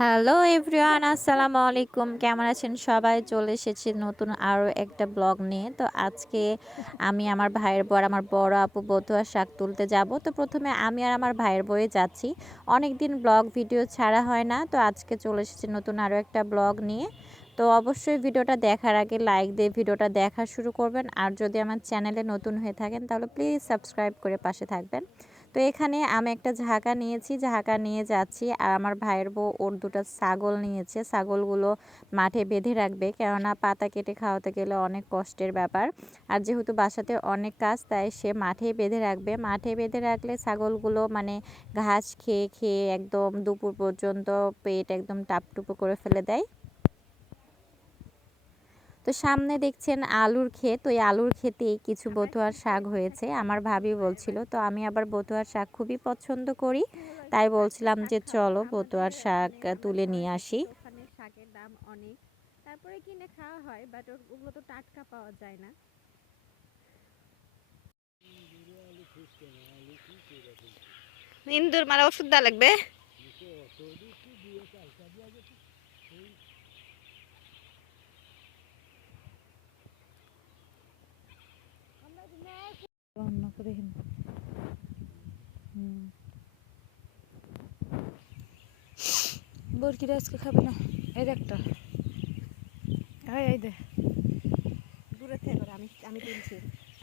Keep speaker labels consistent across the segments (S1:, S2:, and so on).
S1: Hello everyone আসসালামু আলাইকুম কেমন আছেন সবাই? চলে এসেছি নতুন আরও একটা ব্লগ নিয়ে। তো আজকে আমি আমার ভাইয়ের বর, আমার বড় আপু বতুয়া শাক তুলতে যাব। তো প্রথমে আমি আর আমার ভাইয়ের বয়ে যাচ্ছি। অনেক দিন ব্লগ ভিডিও ছাড়া হয় না। তো আজকে চলে এসেছি নতুন আরও একটা ব্লগ নিয়ে। তো অবশ্যই ভিডিওটা দেখার আগে লাইক দিয়ে ভিডিওটা দেখা শুরু করবেন। আর যদি আমার চ্যানেলে নতুন হয়ে থাকেন, তাহলে প্লিজ সাবস্ক্রাইব করে পাশে থাকবেন। তো এখানে আমি একটা ঝাঁকা নিয়েছি, ঝাঁকা নিয়ে যাচ্ছি আর আমার ভাইয়ের বউ ওর দুটো ছাগল নিয়েছে। ছাগলগুলো মাঠে বেঁধে রাখবে কেননা পাতা কেটে খাওয়াতে গেলে অনেক কষ্টের ব্যাপার। আর যেহেতু বাসাতে অনেক কাজ, তাই সে মাঠে বেঁধে রাখবে। মাঠে বেঁধে রাখলে ছাগলগুলো মানে ঘাস খেয়ে খেয়ে একদম দুপুর পর্যন্ত পেট একদম টাপটুপু করে ফেলে দেয়। তো সামনে দেখছেন আলুর ক্ষেত ওই আলুর ক্ষেতেই কিছু বতুয়ার শাক হয়েছে। আমার ভাবি বলছিল তো আমি আবার বতুয়ার শাক খুবই পছন্দ করি। তাই বলছিলাম যে চলো বতুয়ার শাক তুলে নিয়ে আসি।
S2: শাকের দাম অনেক। তারপরে কিনে খাওয়া হয় বাট ওগুলো তো টাটকা পাওয়া যায় না। ইন্দুর মারা ওষুধ দেওয়া লাগবে?
S3: রান্না করে এখানে বরকিরা আজকে খাবে না। এই একটা। এই এই দে।
S2: দূরে থেকে আমি আমি তুলছি।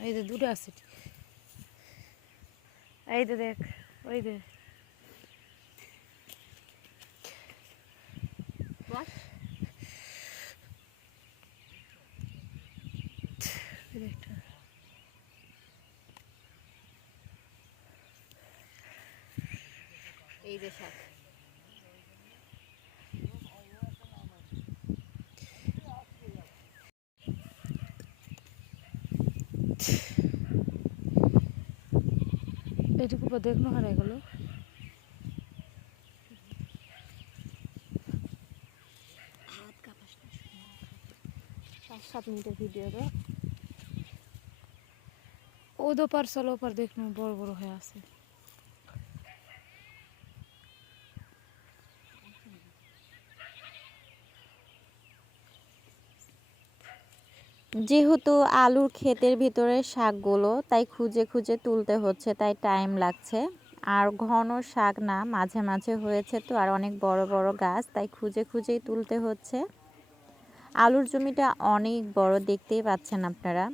S3: এই দে দুটো আছে এই দে দেখ ওই দে।
S2: বস।
S3: এই
S2: যে শাক।
S3: এইটুকু পর দেখনো হারাই গেল
S2: পাঁচ সাত মিনিটের ভিডিও রে
S3: ও দো পার্সেল ওপার দেখনো বড় বড় হয়ে আছে।
S1: যেহেতু আলুর ক্ষেতের ভিতরে শাকগুলো, তাই খুঁজে খুঁজে তুলতে হচ্ছে, তাই টাইম লাগছে। আর ঘন শাক না, মাঝে মাঝে হয়েছে তো, আর অনেক বড় বড় গাছ, তাই খুঁজে খুঁজেই তুলতে হচ্ছে। আলুর জমিটা অনেক বড়, দেখতেই পাচ্ছেন আপনারা।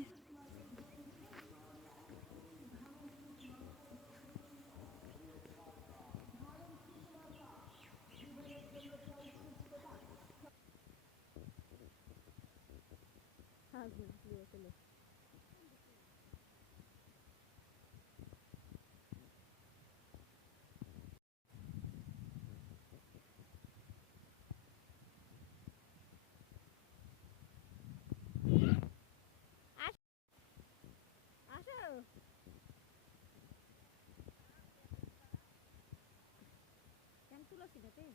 S2: শাক দিয়ে চলে আসো কেন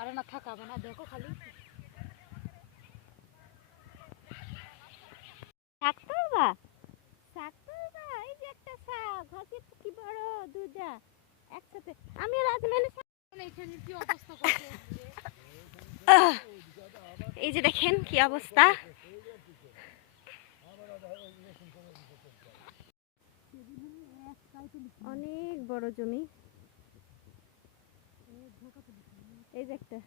S3: আরে না থাকাবে না দেখো খালি।
S2: তুলবা এই যে একটা শাক কি বড় দুইটা একসাথে। আমি আর আজমাইলে
S3: এখানে কি অবস্থা করছে?
S2: এই যে দেখেন কি অবস্থা। অনেক বড় জমি। এই যে একটা।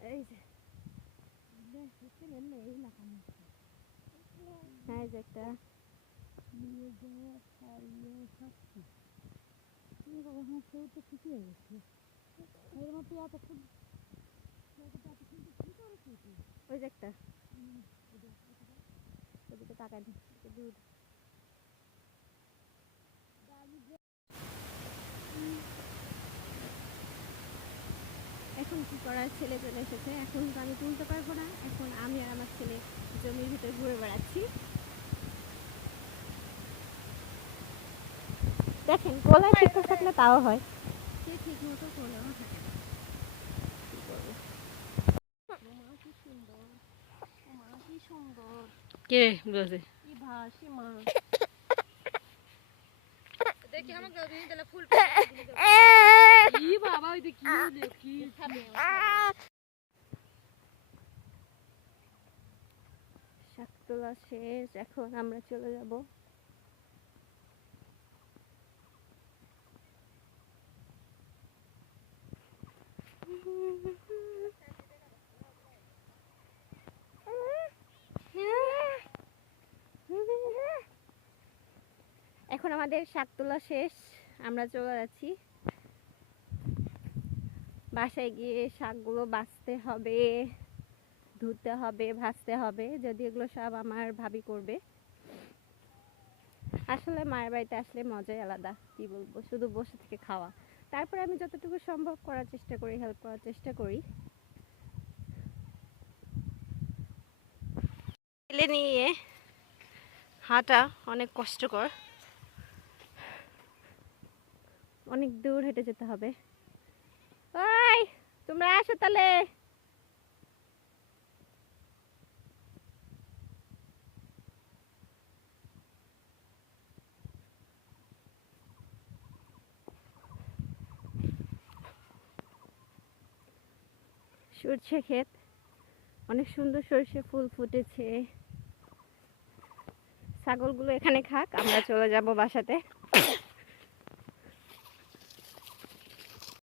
S2: এই যে। হ্যাঁ এই যে একটা। ওই যে একটা। ওদিকে তাকায় না, করার ছেলে চলে এসেছে। এখন তো আমি তুলতে পারব না। এখন আমি আর আমার ছেলে জমির ভিতরে ঘুরে বেড়াচ্ছি। দেখেন গলায় ঠিকঠাক থাকলে তাও হয়। সে ঠিক মতো গলাও থাকে কে
S3: বলেছে?
S2: কি মা শাক তোলা শেষ এখন আমরা চলে যাব। এখন আমাদের শাক তোলা শেষ, আমরা চলে যাচ্ছি। বাসায় গিয়ে শাকগুলো বাছতে হবে, ধুতে হবে, ভাজতে হবে, যদি এগুলো সব আমার ভাবি করবে। আসলে মায়ের বাড়িতে আসলে মজাই আলাদা, কি বলব? শুধু বসে থেকে খাওয়া। তারপরে আমি যতটুকু সম্ভব করার চেষ্টা করি হেল্প করার চেষ্টা করি। নিয়ে হাঁটা অনেক কষ্টকর। অনেক দূর হেঁটে যেতে হবে। ওই, তোমরা আসো তাহলে। সর্ষে ক্ষেত, অনেক সুন্দর সর্ষে ফুল ফুটেছে। ছাগলগুলো এখানে খাক, আমরা চলে যাব বাসাতে।